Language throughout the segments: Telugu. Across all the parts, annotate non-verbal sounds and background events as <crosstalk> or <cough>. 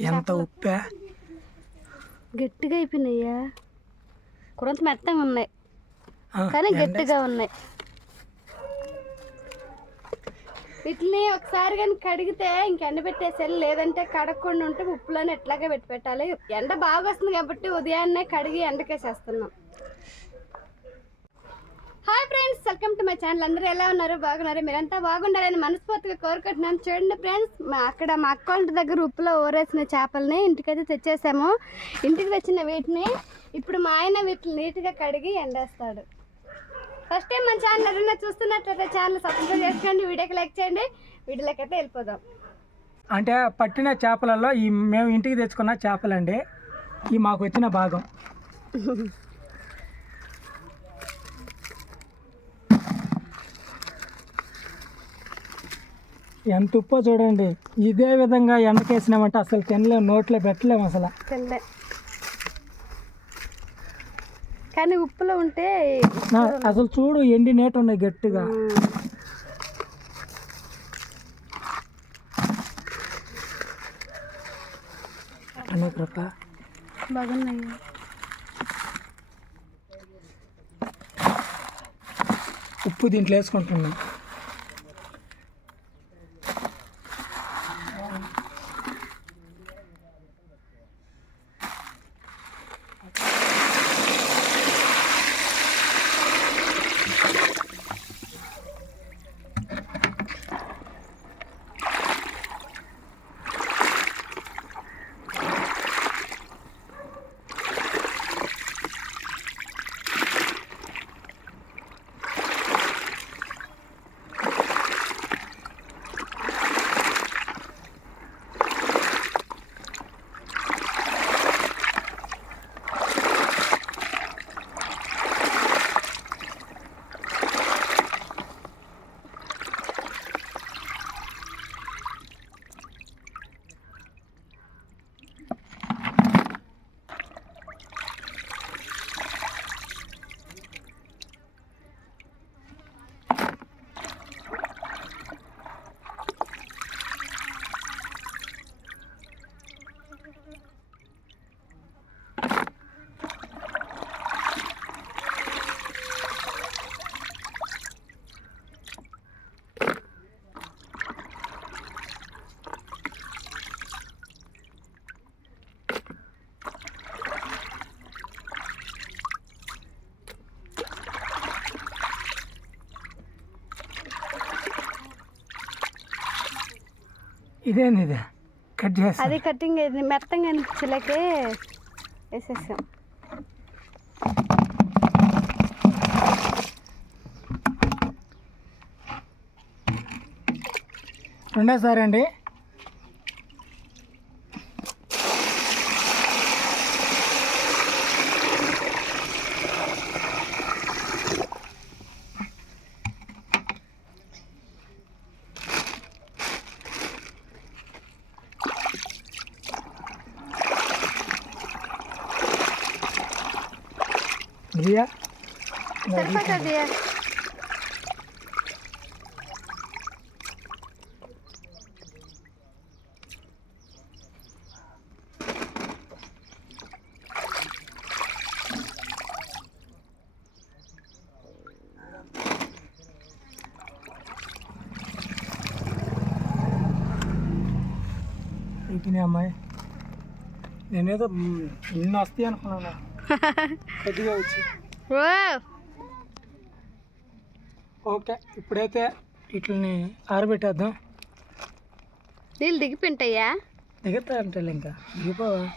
ఎంత ఉప్పా. గట్టిగా అయిపోయినాయ్యా. కొంత మెత్తగా ఉన్నాయి. కానీ గట్టిగా ఉన్నాయి. వీటిని ఒకసారి కానీ కడిగితే ఇంక ఎండ పెట్టేసేయాలి లేదంటే కడగకుండా ఉంటే ఉప్పులోనే ఎట్లాగే పెట్టి పెట్టాలి. ఎండ బాగా వస్తుంది కాబట్టి ఉదయాన్నే కడిగి ఎండకేసేస్తున్నాం. Hi friends welcome to my channel అందరూ ఎలా ఉన్నారు? బాగున్నారు? మీరంతా బాగుండాలని మనస్ఫూర్తిగా కోరుకుంటున్నాను. చూడండి ఫ్రెండ్స్ అక్కడ మా వాళ్ళ దగ్గర ఉప్పులో ఊరేసిన చేపల్ని ఇంటికైతే తెచ్చేసాము. ఇంటికి తెచ్చిన వీటిని ఇప్పుడు మా ఆయన వీటిని నీట్గా కడిగి ఎండేస్తాడు. ఫస్ట్ టైం మన ఛానల్ ఎవరైనా చూస్తున్నట్లయితే ఛానల్ సబ్స్క్రైబ్ చేసుకోండి వీడియోకి లైక్ చేయండి. వీడియోలోకి అయితే వెళ్ళిపోదాం. అంటే పట్టిన చేపలలో ఈ మేము ఇంటికి తెచ్చుకున్న చేపలండి. ఈ మాకు వచ్చిన భాగం. <laughs> ఎంత ఉప్పో చూడండి. ఇదే విధంగా ఎండకేసినామంటే అసలు తినలేము నోట్లో పెట్టలేము అసలు. కానీ ఉప్పులో ఉంటే అసలు చూడు ఎండి నేటు ఉన్నాయి గట్టిగా. మ్మ్, అనే కృప. బాగున్నాయి. ఉప్పు దీంట్లో వేసుకుంటున్నాం. ఇదేంది ఇది కట్ చేస్తా. అది కటింగ్ అయింది మెత్తంగా అనిపించలేకే వేసేసాం. రెండోసారి అండి. vía này đi phải vía এইখানে আমায় এনে তো নাচতে আনখোনা না కొద్దిగా వచ్చి. ఓకే ఇప్పుడైతే వీటిని ఆరబెట్టేద్దాం. నీళ్ళు దిగిపోయింటాయా? దిగుతా అంటే ఇంకా. దిగిపోవా?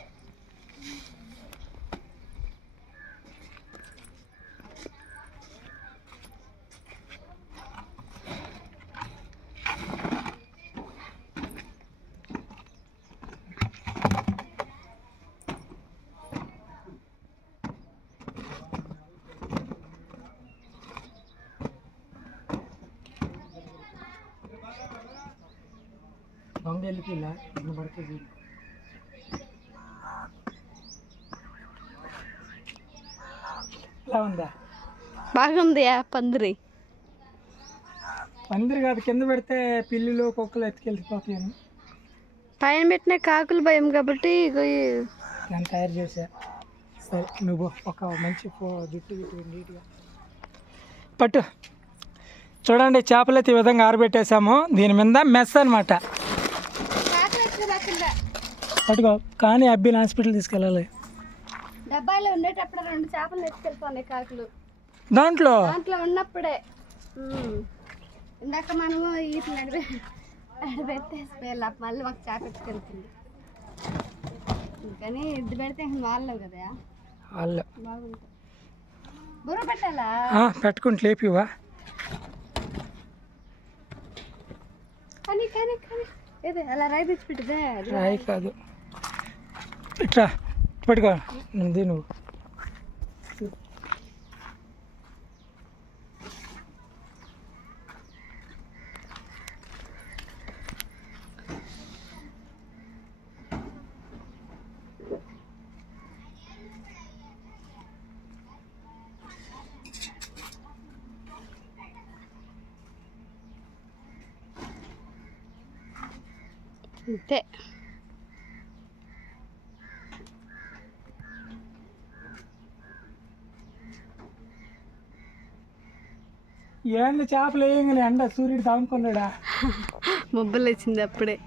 దొంగ వెళ్ళిపోయిలా ఇప్పుడు పడుతుంది ఎలా ఉందా? బాగుంది పందిరి. పందిరి కాదు కింద పెడితే పిల్లులు కుక్కలు ఎత్తుకెళ్ళిపోతాయని. పైన పెట్టిన కాకులు భయం కాబట్టి నేను తయారు చేసా సరే నువ్వు ఒక మంచి జుట్టు గిట్టు నీట్గా. పట్టు. చూడండి చేపలు అయితే ఈ విధంగా ఆరబెట్టేసాము దీని మీద మెస్ అనమాట పట్టుకో. కానీ అబ్బిని హాస్పిటల్ తీసుకెళ్ళాలి. డబ్బాయిలో ఉండేటప్పుడు రెండు చేపలు ఎత్తుకెళ్ళిపోన్నాయి కాకులు. దాంట్లో? దాంట్లో ఉన్నప్పుడే. ఇందాక మనము ఈత నడిపే నడిపెట్టేసిపోయాలి? మళ్ళీ మాకు చేప ఎత్తుకెళ్తుంది. కానీ ఇది పెడితే ఇంక వాళ్ళవు కదా? వాళ్ళు బుర్ర పెట్టాలా? పెట్టుకుంటే లేపివా కానీ కానీ కానీ. ఏదే అలా రై తెచ్చి పెట్టిదే రాయి కాదు. ఇట్లా పట్టుకో. ఉంది నువ్వు అంతే. ఏంది చేపలు వేయంగానే ఎండ సూర్యుడు తాగుకున్నాడా మొబ్బలు వచ్చింది అప్పుడే.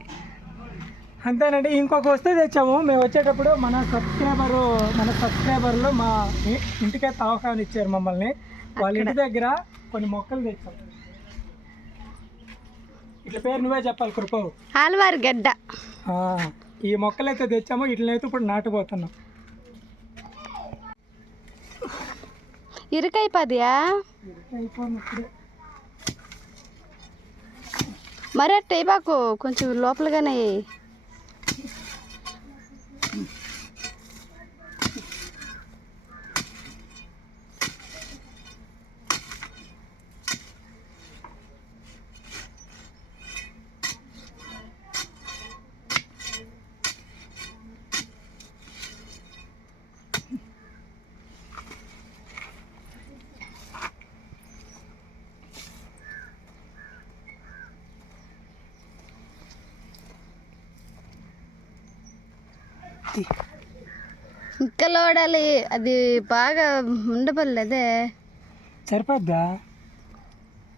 అంతేనండి ఇంకొక వస్తువు తెచ్చాము. మేము వచ్చేటప్పుడు మన సబ్స్క్రైబరు మన సబ్స్క్రైబర్లు మా ఇ- ఇంటికైతే అవకాశం ఇచ్చారు మమ్మల్ని. వాళ్ళ ఇంటి దగ్గర కొన్ని మొక్కలు తెచ్చాం. ఇట్ల పేరు నువ్వే చెప్పాలి కృపవు ఆలవారి గడ్డ. ఈ మొక్కలు అయితే తెచ్చాము ఇట్లనైతే ఇప్పుడు నాటుపోతున్నాం ఇరుకైపోదియా. మరి అట్ట అయిపోకు కొంచెం లోపలగానే ఇంకా ఇంకలోడాలి అది బాగా ఉండబల్లి అదే సరిపోద్దా?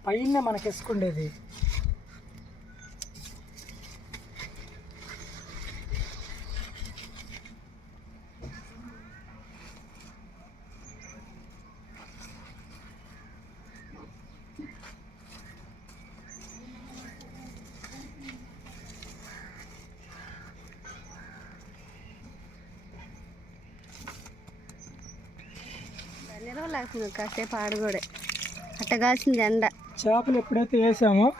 పైన మనకి కాసేపు ఆడగూడే అట్ట కాసింది ఎండ. చేపలు ఎప్పుడైతే వేసామో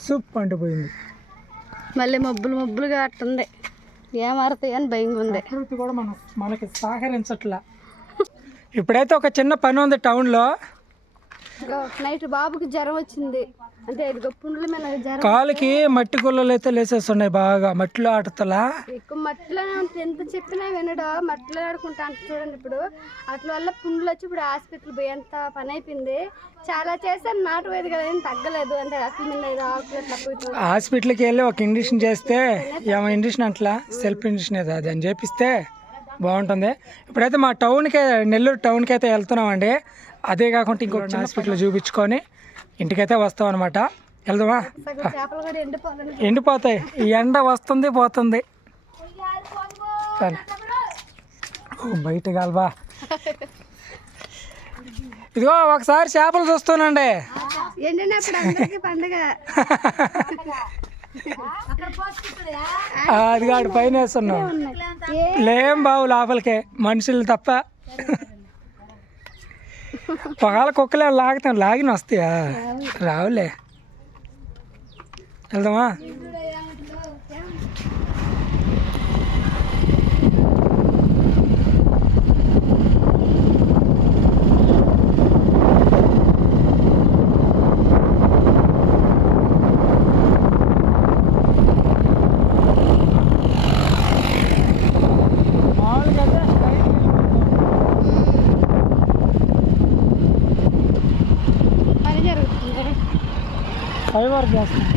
సూప్ అంటిపోయింది. మళ్ళీ మబ్బులు మబ్బులుగా అట్టుంది. ఏమారుతాయి అని భయంగా ఉంది. ప్రకృతి కూడా మన మనకి సహకరించట్లా. ఇప్పుడైతే ఒక చిన్న పని ఉంది టౌన్లో. నైట్ బాబుకి జ్వరం వచ్చింది. అంటే ఇదిగో పుండ్ల మీద జ్వరం కాలుకి మట్టి గుల్లలు అయితే లేసేస్తున్నాయి బాగా. మట్టిలో ఆడుతలా ఎక్కువ మట్టిలోనే ఉంటుంది ఎంత చెప్పినా వినడో. మట్టిలో ఆడుకుంటా అంటే చూడండి ఇప్పుడు. అట్ల వల్ల పుండ్లు వచ్చి ఇప్పుడు హాస్పిటల్ పోయేంత పని అయిపోయింది. చాలా చేశాను నాటు వేది కదా ఏం తగ్గలేదు. అంటే అసలు మీద హాస్పిటల్కి వెళ్ళి ఒక ఇండిషన్ చేస్తే ఏమో ఇండిషన్ అట్లా? సెల్ఫ్ ఇండిషన్ ఏదో అది అని చేపిస్తే బాగుంటుంది. ఇప్పుడైతే మా టౌన్కి నెల్లూరు టౌన్కి అయితే వెళ్తున్నామండి. అదే కాకుండా ఇంకొక హాస్పిటల్ చూపించుకొని ఇంటికైతే వస్తాం అనమాట వెళ్దామా? ఎండిపోతాయి. ఈ ఎండ వస్తుంది పోతుంది. బయట కాల్బా. ఇదిగో ఒకసారి చేపలు చూస్తానండి ఎండినప్పుడు అందరికీ పండుగ. ఆ, అది కాడు పైన వేస్తున్నాం లేం బావు లోపలికే. మనుషులు తప్ప. పొగాల కుక్కలే లాగుతాం లాగిన వస్తాయా రావులే. వెళ్దామా? var gelsin.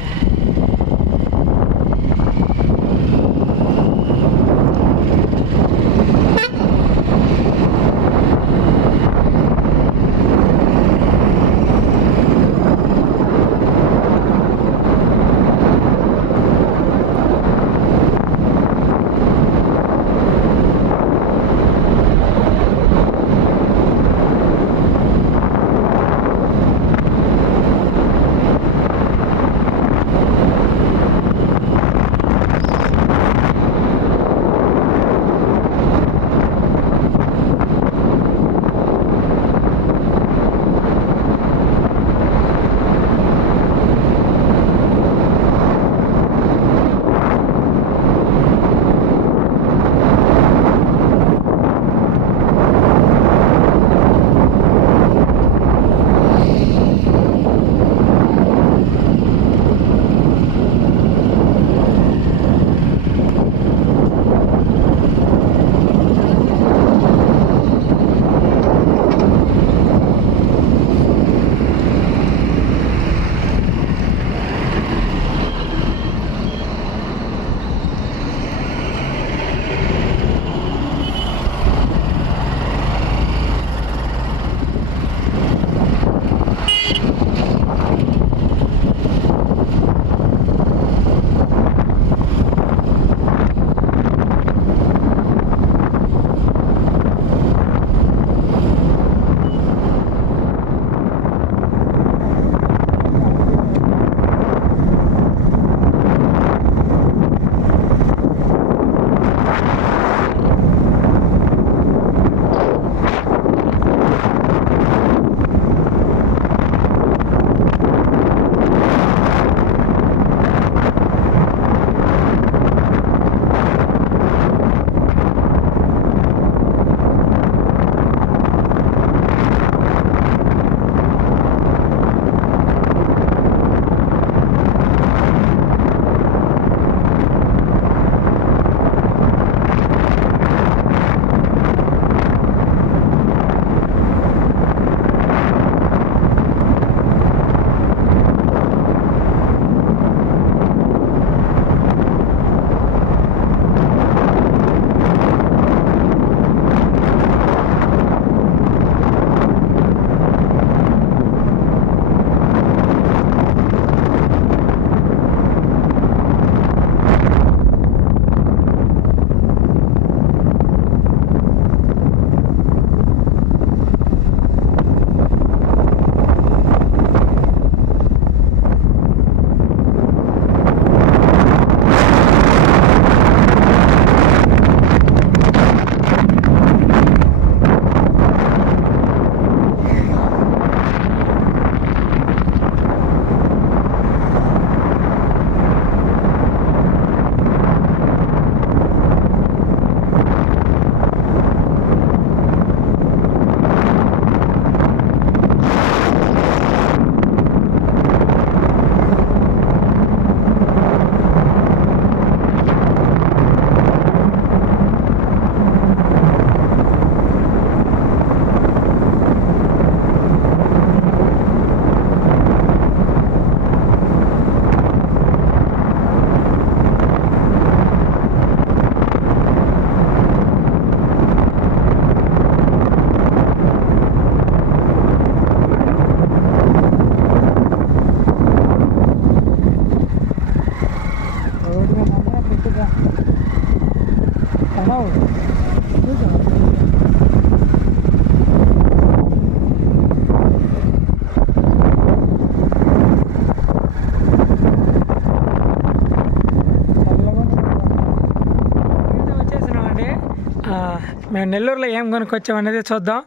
నెల్లూరులో ఏం కొనుక్కొచ్చాం అనేది చూద్దాం.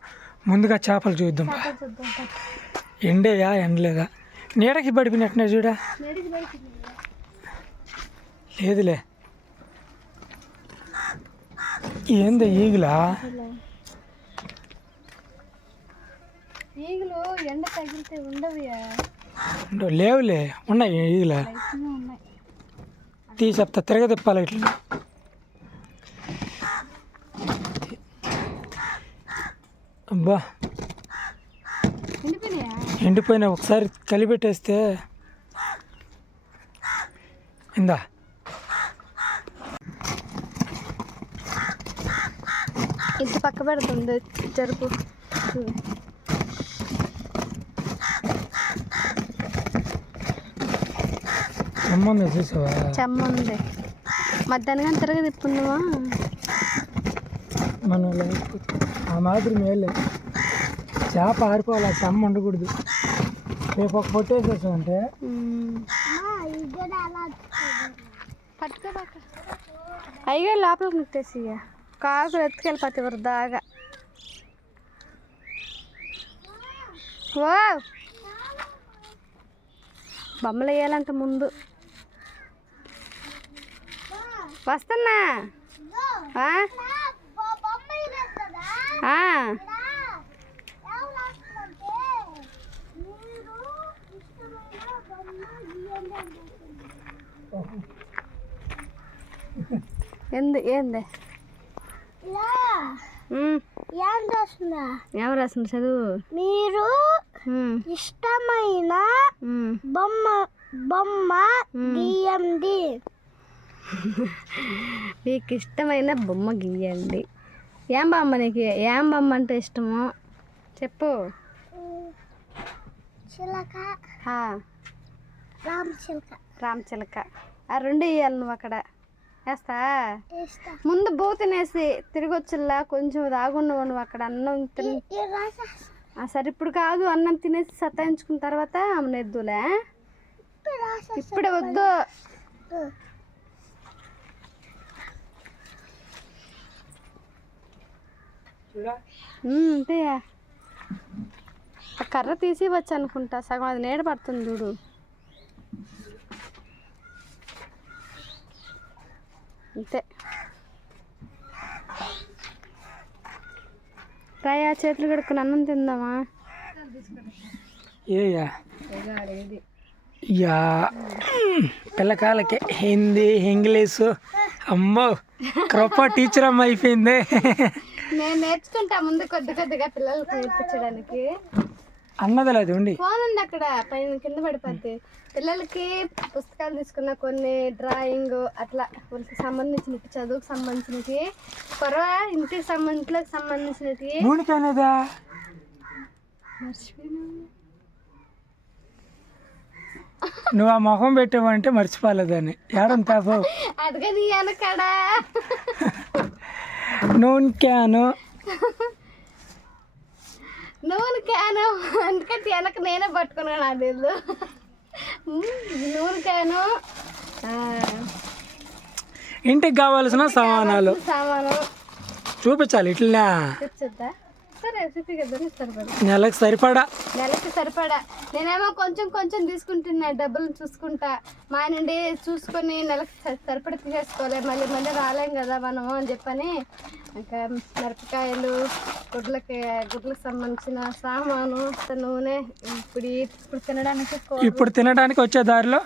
ముందుగా చేపలు చూద్దాం. ఎండేయా ఎండలేదా? నీడకి పడిపోయినట్టునే చూడా. లేదులే. ఏంది ఈగులా? ఈగలు. ఎండ తగిలితే ఉండవుయా? ఉండో, లేవులే. ఉన్నాయి ఈగులా. తిరగ తిప్పాలి ఇట్లా అబ్బా. ఎండిపోయిన ఒకసారి కలిపెట్టేస్తే. ఇందా. ఇంటి పక్క పెడుతుంది జరుపు. అమ్మ చూసావా? చెమ్మ ఉంది మధ్యాహ్నం తిరగ తిప్పుందామా? మన లైఫ్ ఆ మాదిరి మేలే. చేప ఆరిపోవాలి ఆ చెమ్మ ఉండకూడదు. రేపు ఒక పొట్టేసేసామంటే అంటే? అయ్యే లోపలికి ముట్టేసి ఇక. కాకులు ఎత్తుకెళ్ళిపోతాయి వరదాగా ఓ! బొమ్మలు వేయాలంట ముందు. వస్తున్నా. ఏంది? ఏంది. ఏం ఎవరు రాసింది చదువు? మీరు. ఇష్టమైన. బొమ్మ బొమ్మ గీయండి. <laughs> మీకు ఇష్టమైన బొమ్మ గీయండి. ఏం బొమ్మ నీకు? ఏం బొమ్మ అంటే ఇష్టము? చెప్పు. చిలక. రామ్ చిలక. రామ్ చిలక. ఆ రెండు వేయాలి నువ్వు అక్కడ. వేస్తా? ముందు బూ తినేసి తిరిగి వచ్చేలా కొంచెం దాగుండవు నువ్వు అక్కడ అన్నం సరే ఇప్పుడు కాదు అన్నం తినేసి సతాయించుకున్న తర్వాత నెద్దులే రాసా ఇప్పుడే వద్దు. ఆ కర్ర తీసి వచ్చు అనుకుంటా సగం అది నీడ పడుతుంది చూడు. అంతే. రాయా చేతులు కడుక్కుని అన్నం తిందామా? ఏయా యా. పిల్లకాయలకి హిందీ ఇంగ్లీషు. అమ్మో కృప టీచర్ అమ్మ అయిపోయింది. నేను నేర్చుకుంటా ముందు కొద్ది కొద్దిగా పిల్లలకు నేర్పించడానికి. అన్నది లేదు ఉండి. ఫోన్ ఉంది అక్కడ పైన కింద పడిపోద్ది. పిల్లలకి పుస్తకాలు తీసుకున్న కొన్ని డ్రాయింగ్ అట్లా వాళ్ళకి సంబంధించినవి చదువుకు సంబంధించినవి కొరవ ఇంటికి సంబంధించిన సంబంధించినవి. నువ్వు ఆ మొహం పెట్టావంటే మర్చిపోలేదని ఏడం తాపు. అదిగా నీ వెనకడా? నూనె క్యాను. నూనె క్యాను ఎందుకంటే వెనక నేనే పట్టుకున్నాను అది ఇల్లు నూనె క్యాను ఇంటికి కావాల్సిన సామానాలు. సామాను. చూపించాలి ఇట్లా నెలకు సరిపడా. నెలకి సరిపడా. నేనేమో కొంచెం కొంచెం తీసుకుంటున్నా డబ్బులు చూసుకుంటా. మా నుండి చూసుకొని నెలకి సరిపడా తీసేసుకోవాలి. మళ్ళీ మళ్ళీ రాలేం కదా మనము అని చెప్పని ఇంకా మిరపకాయలు గుడ్లకి గుడ్లకు సంబంధించిన సామాను నూనె ఇప్పుడు ఇప్పుడు తినడానికి ఇప్పుడు తినడానికి వచ్చే దారిలో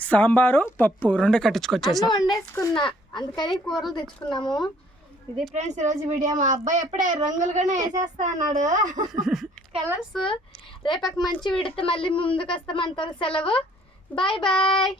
సాంబారు పప్పు రెండు కట్టించుకొచ్చేసాం. వండేసుకున్నా. అందుకని కూరలు తెచ్చుకున్నాము. ఇది ఫ్రెండ్స్ ఈరోజు వీడియో. మా అబ్బాయి ఎప్పుడే రంగులుగానే వేసేస్తా అన్నాడు. <laughs> కలర్స్ రేపటి మంచి వీడితో మళ్ళీ ముందుకు వస్తాం అంతవరకు సెలవు. Bye bye